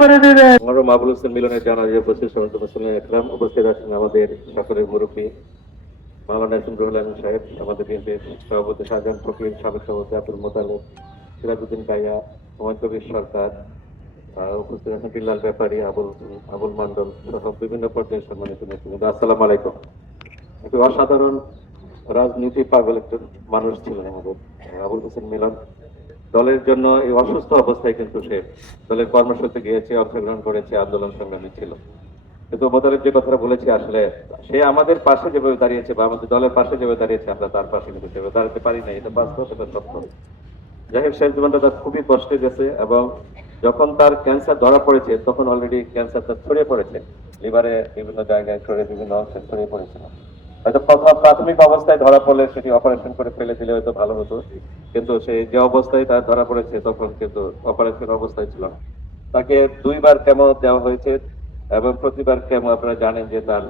করে হোসেন মিলনের উপস্থিত সমস্ত মুসলিম একরাম, উপস্থিত আছেন আমাদের সকলের মুরব্বী মাওলানা আলম সাহেব, আমাদের বিএনপির সভাপতি শাহজাহান ফকির সাবেক সভাপতি আব্দুল মোতালেব, সিরাজউদ্দিন কাইয়া হুমায়ুন কবির সরকার উপস্থিত আছেন বিল্লাল ব্যাপারী, আবুল আবুল সহ বিভিন্ন পর্যায়ের সম্মানিত নেতৃবৃন্দ। আসসালামু আলাইকুম। একটি অসাধারণ রাজনীতি পাগল মানুষ ছিলেন আমাদের আবুল হোসেন মিলন। দলের জন্য এই অসুস্থ অবস্থায় কিন্তু সে দলের কর্মসূচিতে গিয়েছে, অংশগ্রহণ করেছে, আন্দোলন সংগ্রামী ছিল। কিন্তু মোতালেব যে কথাটা বলেছি, আসলে সে আমাদের পাশে যেভাবে দাঁড়িয়েছে বা আমাদের দলের পাশে যেভাবে দাঁড়িয়েছে, আমরা তার পাশে কিন্তু সেভাবে দাঁড়াতে পারি না এটা বাস্তব এটা সত্য। যাই হোক শেষ জীবনটা তার খুবই কষ্টে গেছে এবং যখন তার ক্যান্সার ধরা পড়েছে, তখন অলরেডি ক্যান্সারটা ছড়িয়ে পড়েছে। লিভারে বিভিন্ন জায়গায় শরীরে বিভিন্ন অংশে ছড়িয়ে পড়েছিল। হয়তো প্রথম প্রাথমিক অবস্থায় ধরা পড়লে সেটি অপারেশন করে ফেলে দিলে হয়তো ভালো হতো। কিন্তু সে যে অবস্থায় তার ধরা পড়েছে তখন কিন্তু অপারেশন অবস্থায় ছিল না। তাকে দুইবার কেমো দেওয়া হয়েছে এবং প্রতিবার কেমো আপনারা জানেন যে তার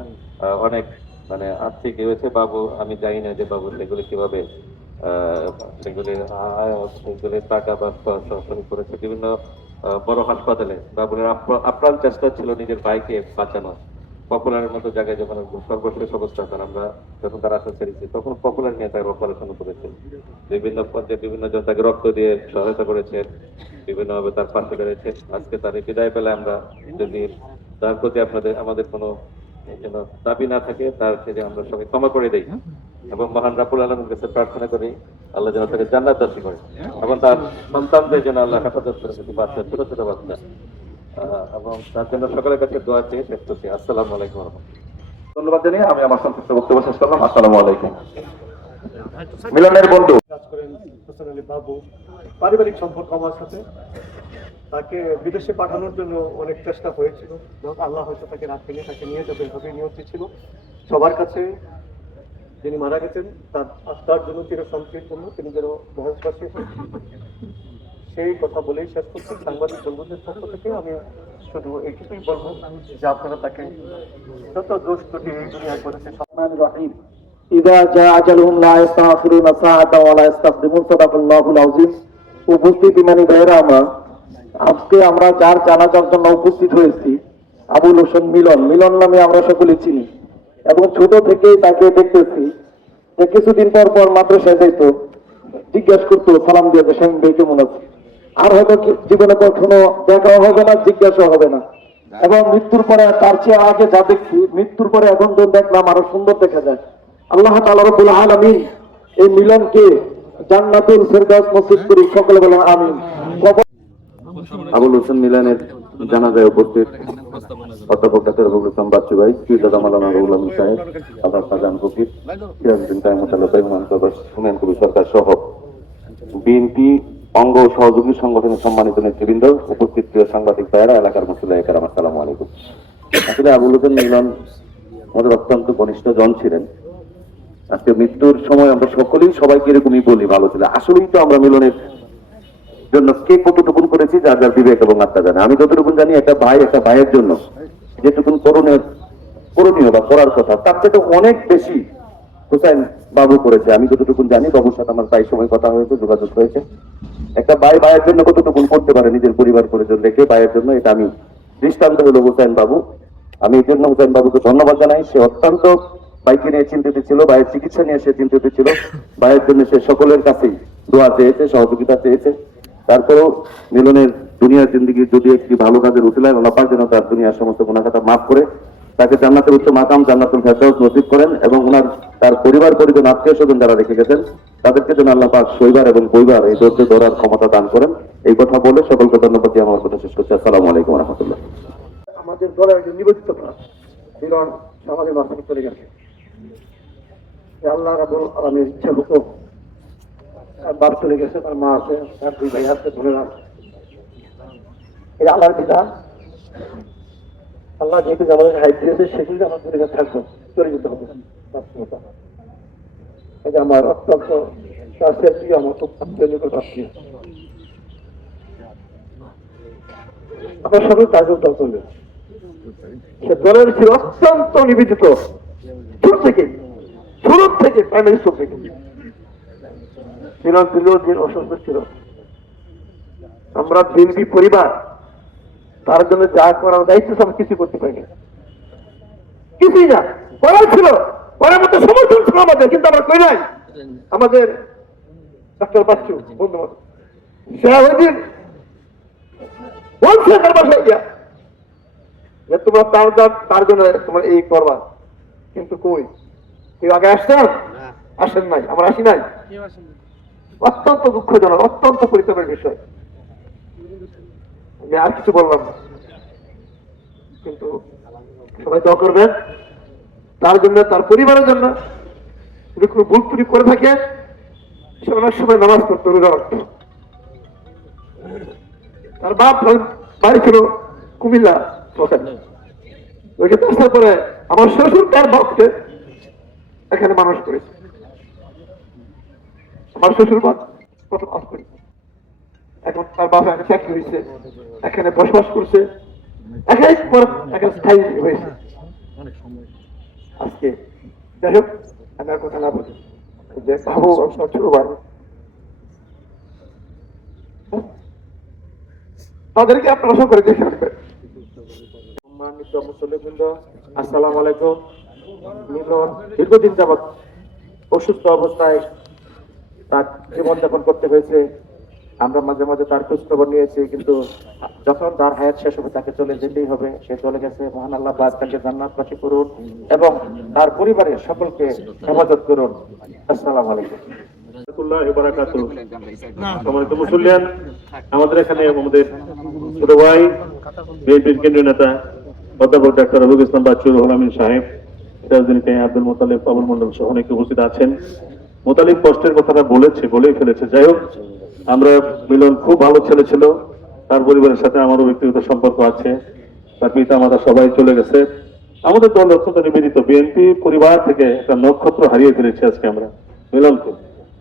অনেক মানে আর্থিক হয়েছে। বাবু, আমি জানি না যে বাবু সেগুলি কীভাবে সেগুলির সেগুলির টাকা বা করেছে। বিভিন্ন বড় হাসপাতালে বাবুলের আপ্রা- আপ্রাণ চেষ্টা ছিল নিজের ভাইকে বাঁচানো পপুলারের মতো জায়গায় যখন সর্বশেষ অবস্থা তখন আমরা যখন তার আশা ছেড়েছি তখন পপুলার নিয়ে তাকে অপারেশন করেছে বিভিন্ন পর্যায়ে বিভিন্ন জন তাকে রক্ত দিয়ে সহায়তা করেছে, বিভিন্নভাবে তার পাশে দাঁড়িয়েছে। আজকে তার বিদায় পেলে আমরা যদি তার প্রতি আপনাদের, আমাদের কোনো যেন দাবি না থাকে, তার থেকে আমরা সবাই ক্ষমা করে দেই এবং মহান রাবুল আলমের কাছে প্রার্থনা করি, আল্লাহ যেন তাকে জান্নাত দাসী করে। এবং তার সন্তানদের যেন আল্লাহ হেফাজত করে বাচ্চা ছোট ছোট বাচ্চা। এবং তার জন্য সকলের কাছে দোয়া চেয়ে শেষ করছি। আসসালামু আলাইকুম ধন্যবাদ জানিয়ে আমি আমার সংক্ষিপ্ত বক্তব্য শেষ করলাম। আসসালামু আলাইকুম। মিলনের বন্ধু। কাজ করেন হোসেন আলী বাবু। পারিবারিক সম্পর্ক আমার সাথে। তাকে বিদেশে পাঠানোর জন্য অনেক চেষ্টা হয়েছিল। আল্লাহ হয়তো তাকে রাখেনি তাকে নিয়ে যাবে এভাবে নিয়তি ছিল। সবার কাছে যিনি মারা গেছেন তার জন্য চির সংকীর্তন্য তিনি যেন মহেশবাসী হন। সেই কথা বলেই শেষ করছি সাংবাদিক বন্ধুদের পক্ষ থেকে আমি শুধু এইটুকুই বলবো যে আপনারা তাকে যত দোষ ত্রুটি এই দুনিয়ায় করেছে সব الرحمن الرحيم إذا جاء أجلهم لا يستغفرون ساعة ولا يستقدمون صدق الله العظيم উপস্থিতি মানে ভাইয়েরা আমার আজকে আমরা যার জানাজার জন্য উপস্থিত হয়েছি আবুল হোসেন মিলন মিলন নামে আমরা সকলে চিনি এবং ছোট থেকেই তাকে দেখতেছি যে কিছুদিন পর পর মাদ্রাসায় যাইত জিজ্ঞাসা করতো সালাম দিয়ে দেশেন ভাই কেমন আছে আর হয়তো জীবনে কখনো দেখাও হবে না জিজ্ঞাসা হবে না। এবং মৃত্যুর পরে তার চেয়ে আগে যা দেখছি মৃত্যুর পরে এখন তো দেখলাম আরও সুন্দর দেখা যায়। আল্লাহ রব্বুল আলামিন এই মিলনকে জান্নাতুল ফেরদাউস নসিব করি, সকলে বলেন আমিন। আবুল হোসেন মিলনের জানাজায় উপস্থিত অধ্যাপক ডাক্তার রবুল ইসলাম বাচ্চু ভাই মালানা রবুল আলম সাহেব শাহজাহান ফকির সিরাজুদ্দিন সরকার সহ বিএনপি অঙ্গ সহযোগী সংগঠনের সম্মানিত নেতৃবৃন্দ, উপস্থিত প্রিয় সাংবাদিক ভাইয়েরা, এলাকার মুসলিম একরাম আসসালামু আলাইকুম। আসলে আবুল হোসেন মিলন আমাদের অত্যন্ত ঘনিষ্ঠ জন ছিলেন। আজকে মৃত্যুর সময় আমরা সকলেই সবাইকে এরকমই বলি, ভালো ছিল। আসলেই তো আমরা মিলনের জন্য কে কতটুকুন করেছি, যার যার বিবেক এবং আত্মা জানে। আমি যতটুকুন জানি, একটা ভাই, একটা ভাইয়ের জন্য যেটুকুন করণের করণীয় বা করার কথা, তার থেকে অনেক বেশি হুসাইন বাবু করেছে। আমি যতটুকুন জানি, বাবুর সাথে আমার প্রায় সময় কথা হয়েছে, যোগাযোগ হয়েছে। একটা ভাই, ভাইয়ের জন্য কতটুকুন করতে পারে নিজের পরিবার পরিজন রেখে ভাইয়ের জন্য এটা আমি দৃষ্টান্ত হলো হুসাইন বাবু। আমি এই জন্য হুসাইন বাবুকে ধন্যবাদ জানাই। সে অত্যন্ত ভাইকে নিয়ে চিন্তিত ছিল, ভাইয়ের চিকিৎসা নিয়ে সে চিন্তিত ছিল। ভাইয়ের জন্য সে সকলের কাছেই দোয়া চেয়েছে, সহযোগিতা চেয়েছে। তারপরেও মিলনের দুনিয়ার জিন্দগি যদি একটি ভালো কাজের উঠিলায় আল্লাহ যেন তার দুনিয়ার সমস্ত গুণাখাতা মাফ করে। তাকে জান্নাতের উচ্চ মাকাম, জান্নাতুল ফেরদাউস নসিব করেন এবং ওনার তার পরিবার পরিজন, আত্মীয় স্বজন যারা রেখে গেছেন, তাদেরকে যেন আল্লাহ পাক শৈবার এবং পরিবার এই ধৈর্য ধরার ক্ষমতা দান করেন। এই কথা বলে সকলকে ধন্যবাদ দিয়ে আমার কথা শেষ করছি। আসসালামু আলাইকুম রহমতুল্লাহ। আমাদের দলের একজন নিবেদিত প্রাণ আমাদের চলে গেছে। আল্লাহ রাবুল আলমের ইচ্ছা হতো বাপ চলে গেছে, তার মা আছে, তার দুই ভাই আছে ধরে না এটা আল্লাহর বিধান আল্লাহ যেহেতু আমাদের হাইট দিয়েছে সেগুলি আমার দূরে কাছে থাকব। চলে যেতে হবে। আমার অত্যন্ত স্বাস্থ্যের আমার খুব সকল কাজও সে দলের ছিল অত্যন্ত নিবেদিত। শুরু থেকে শুরু থেকে প্রাইমারি স্কুল থেকে। দিন দিন অসুস্থ ছিল। আমরা বিএনপি পরিবার তার জন্য যা করার দায়িত্ব আমি কিছু করতে পারিনি। কিছুই না। করার ছিল। করার মতো সমর্থন ছিল আমাদের কিন্তু আমরা কই নাই। আমাদের ডাক্তার বাচ্চু বন্ধু বান্ধব সে ওই দিন বলছে তার বাসায় গিয়া যে তোমরা তার তার- তার জন্য তোমার এই করবা। কিন্তু কই? কেউ আগে আসছেন আসেন নাই। আমরা আসি নাই। অত্যন্ত দুঃখজনক অত্যন্ত পরিতাপের বিষয়। আমি আর কিছু বললাম না। কিন্তু সবাই দোয়া করবেন তার জন্য, তার পরিবারের জন্য। যদি কোনো ভুল ত্রুটি করে থাকে, সে অনেক সময় নামাজ পড়তে রোজা রাখতো তার বাপ বাড়ি ছিল কুমিল্লা ওখানে ওইখানে আসার পরে আমার শ্বশুর তার বাপকে এখানে মানুষ করেছে। আমার শ্বশুর বাপ প্রথম অফ করি এখন তার বাবা হয়েছে, এখানে বসবাস করছে। এখানে পরে স্থায়ী হয়েছে। আজকে যাই হোক, আমি আর কথা না বলি। যে ভাই। তাদেরকে আপনারা সকলে দেখে রাখবেন সম্মানিত মুসল্লিবৃন্দ, আসসালামু আলাইকুম। মিলন দীর্ঘদিন যাবৎ অসুস্থ অবস্থায় তার জীবনযাপন করতে হয়েছে। আমরা মাঝে মাঝে তার খোঁজ খবর নিয়েছি, কিন্তু যখন তার হায়াত শেষ হবে, তাকে চলে যেতেই হবে। সে চলে গেছে, মহান আল্লাহ পাক তাকে জান্নাতবাসী করুন এবং তার পরিবারের সকলকে হেফাজত করুন। আসসালামু আলাইকুম। আমাদের এখানে কেন্দ্রীয় নেতা বাচ্চুর মন্ডল অনেকে উপস্থিত আছেন। কষ্টের কথাটা বলেছে, বলেই ফেলেছে। যাই হোক আমরা মিলন খুব ভালো ছেলে ছিল। তার পরিবারের সাথে আমারও ব্যক্তিগত সম্পর্ক আছে। তার পিতা মাতা সবাই চলে গেছে। আমাদের দল অত্যন্ত নিবেদিত। বিএনপি পরিবার থেকে একটা নক্ষত্র হারিয়ে ফেলেছি আজকে আমরা, মিলনকে।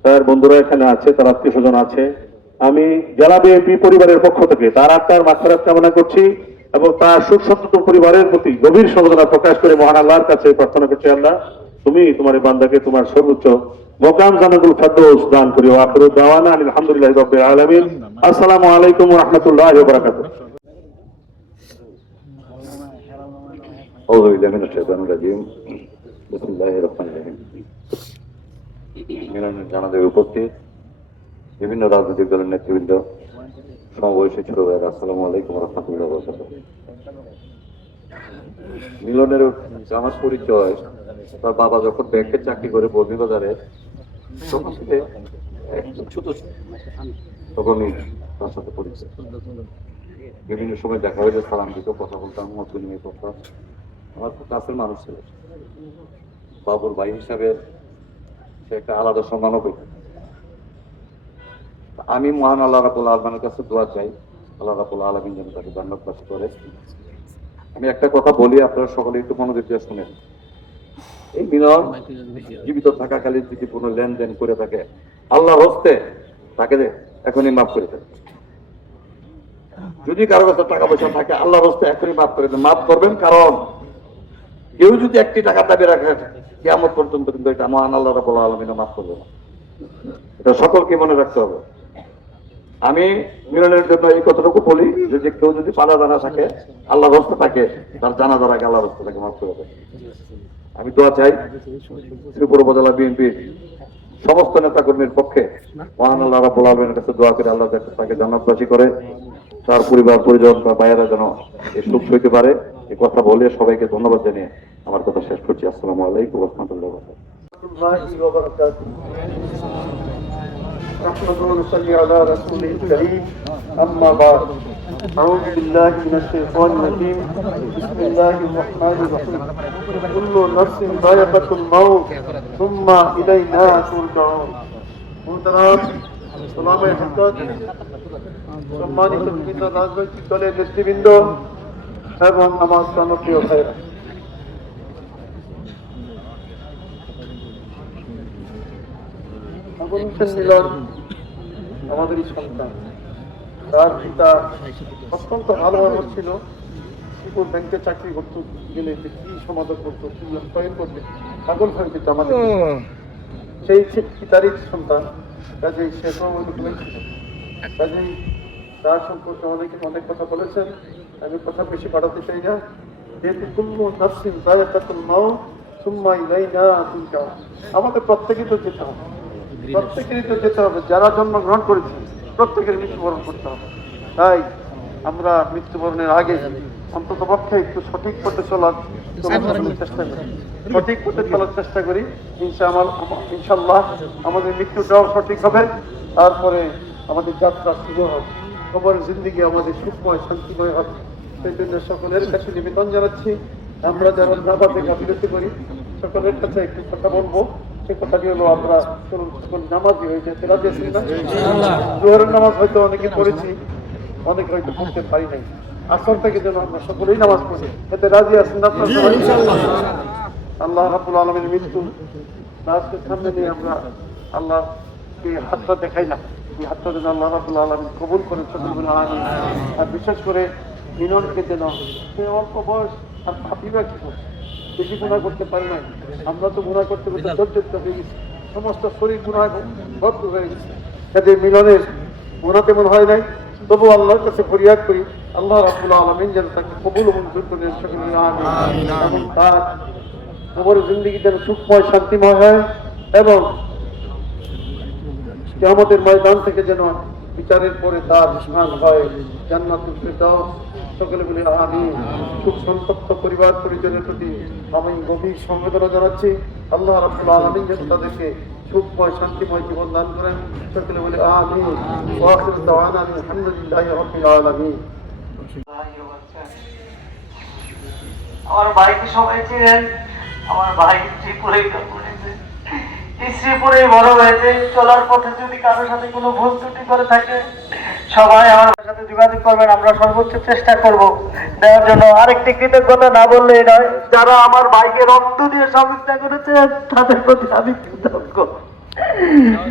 তার বন্ধুরা এখানে আছে, তার আত্মীয় স্বজন আছে। আমি জেলা বিএনপি পরিবারের পক্ষ থেকে তার আত্মার মাত্রাত কামনা করছি এবং তার সুখ পরিবারের প্রতি গভীর সমবেদনা প্রকাশ করে মহান আল্লাহর কাছে প্রার্থনা করছি আল্লাহ। তুমি তোমার এই বান্দাকে তোমার সর্বোচ্চ মোকাম জানাগুল ফেরদৌস দান করি ও আখিরু দাওয়ানা আলহামদুলিল্লাহ রাব্বিল আলামিন আসসালামু আলাইকুম ওয়া রাহমাতুল্লাহি ওয়া বারাকাতুহু أعوذ بالله من الشيطان الرجيم بسم الله الرحمن الرحيم মিলনের জানাজায় উপস্থিত বিভিন্ন রাজনৈতিক দলের নেতৃবৃন্দ সমবয়সী ছোট ভাইয়ের আসসালামু আলাইকুম রহমতুল্লাহ মিলনের আমার পরিচয়। তার বাবা যখন ব্যাংকের চাকরি করে বর্মি বাজারে তখনই তার সাথে পরিচয়। বিভিন্ন সময় দেখা হয়েছে, সালাম দিত, কথা বলতাম, মত নিয়ে কথা আমার খুব কাছের মানুষ ছিল। বাবুর ভাই হিসাবে সে একটা আলাদা সম্মানও পেত। আমি মহান আল্লাহ রাবুল আলমানের কাছে দোয়া চাই। আল্লাহ রাবুল আলমিন যেন তাকে জান্নাতবাস করে। আমি একটা কথা বলি, আপনারা সকলে একটু মনোযোগ দিয়ে শুনেন। এই মিলন জীবিত থাকাকালীন যদি কোনো লেনদেন করে থাকে, আল্লাহ হস্তে তাকে এখনই মাফ করে দেন। যদি কারও কাছে টাকা পয়সা থাকে, আল্লাহ হস্তে এখনই মাফ করে দেন। মাফ করবেন কারণ কেউ যদি একটি টাকা দাবি রাখে কেমন পর্যন্ত কিন্তু এটা মহান আল্লাহ রাবুল আলমিনে মাফ করবে না। এটা সকলকে মনে রাখতে হবে। আমি মিলনের জন্য এই কথাটুকু বলি যে কেউ যদি পালা জানা থাকে আল্লাহ রস্তে থাকে, তার জানা দ্বারা আল্লাহ রস্তে থাকে, মাফ করে আমি দোয়া চাই ত্রিপুর উপজেলা বিএনপি সমস্ত নেতা কর্মীর পক্ষে, মহান আল্লাহ রাবুল আলমের কাছে দোয়া করে আল্লাহ তাকে জান্নাতবাসী করে, তার পরিবার, পরিজন বা বাইরা যেন এই সুখ হইতে পারে। এ কথা বলে সবাইকে ধন্যবাদ জানিয়ে আমার কথা শেষ করছি। আসসালামু আলাইকুম রহমতুল্লাহ نحمد ونصلي على رسوله الكريم أما بعد أعوذ بالله من الشيطان الرجيم بسم الله الرحمن الرحيم كل نفس ذائقة الموت ثم إلينا ترجعون محترم সালাম হাজরত সম্মানিত বিভিন্ন রাজনৈতিক দলের নেতৃবৃন্দ এবং আমার জনপ্রিয় ভাইরা আবুল মিলন আমাদেরই সন্তান। তার পিতা অত্যন্ত ভালো মানুষ ছিল। শিপুর ব্যাংকে চাকরি করতো, গেলে যে কি সমাধান করতো, কি আপ্যায়ন করবে, পাগল হয়ে যেত আমাদের। সেই পিতারই সন্তান? কাজেই সে কাজেই তার সম্পর্কে অনেকে অনেক কথা বলেছেন। আমি কথা বেশি বাড়াতে চাই না। যেহেতু কুল্লু নাসিম জায়গাতুল মাও সুম্মা ইলাইনা তুরজাউন আমাদের প্রত্যেকেই তো যেতে হবে। প্রত্যেকেরই তো যেতে হবে যারা জন্মগ্রহণ করেছে প্রত্যেকের মৃত্যুবরণ করতে হবে। তাই আমরা মৃত্যুবরণের আগে অন্তত পক্ষে একটু সঠিক পথে চলার চলার চেষ্টা করি। সঠিক পথে চলার চেষ্টা করি। ইনশাআল্লাহ আমাদের মৃত্যুটাও সঠিক হবে। তারপরে আমাদের যাত্রা শুরু হবে। খবর জিন্দিগি আমাদের সুখময় শান্তিময় হবে। সেই জন্য সকলের কাছে নিবেদন জানাচ্ছি। আমরা যারা নামাজে গাফিলতি করি সকলের কাছে একটু কথা বলব। সে কথাটি হলো আমরা সকল নামাজি হয়ে যেতে রাজি আছি না জোহরের নামাজ হয়তো অনেকে পড়েছি অনেক হয়তো পড়তে পারি নাই। আসর থেকে যেন আমরা সকলেই নামাজ পড়ি। এতে রাজি আছেন আপনারা? আল্লাহ রাবুল আলমের মৃত্যু। লাস্টের সামনে নিয়ে আমরা আল্লাহকে হাতটা দেখাই না এই হাতটা যেন আল্লাহ রাবুল আলমী কবুল করেন সকলগুলো আমিন আর বিশেষ করে মিননকে যেন সে অল্প বয়স আর ভাবিবা কি করে? বেশি গুণা করতে পারি নাই। আমরা তো গুণা করতে করতে ধৈর্য হয়ে গেছি। সমস্ত শরীর গুণা ভরপুর হয়ে গেছে। এদের মিলনের গুণা তেমন হয় নাই। তবু আল্লাহর কাছে ফরিয়াদ করি আল্লাহ রাবুল আলমিন যেন তাকে কবুল মঞ্জুর এবং তার কবর জিন্দগি যেন সুখময় শান্তিময় হয় এবং কেমতের ময়দান থেকে যেন বিচারের পরে তার স্নান হয় জান্নাতুল ফেরদাউস। সকলে বলে আমি খুব সন্তপ্ত পরিবার পরিজনের প্রতি আমি গভীর জানাচ্ছি। আল্লাহ রাব্বুল আলামিন যেন তাদেরকে সুখময়, শান্তিময় জীবন দান করেন। সকলে বলে আমি আলহামদুলিল্লাহি আলামিন। আমার ভাইকে সবাই চিনেন আমার ভাই শ্রীপুরেই বড় হয়েছে। চলার পথে যদি কারোর সাথে কোনো ভুল ত্রুটি করে থাকে, সবাই আমার যোগাযোগ করবেন, আমরা সর্বোচ্চ চেষ্টা করব। দেওয়ার জন্য আরেকটি কৃতজ্ঞতা না বললে নয়, যারা আমার ভাইকে রক্ত দিয়ে সহযোগিতা করেছে, তাদের প্রতি আমি কৃতজ্ঞ।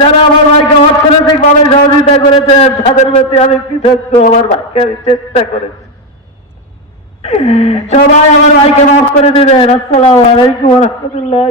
যারা আমার ভাইকে অর্থনৈতিক ভাবে সহযোগিতা করেছে, তাদের প্রতি আমি কৃতজ্ঞ, আমার ভাইকে আমি চেষ্টা করেছি। সবাই আমার ভাইকে মাফ করে দিবেন। আসসালামু আলাইকুম রহমতুল্লাহ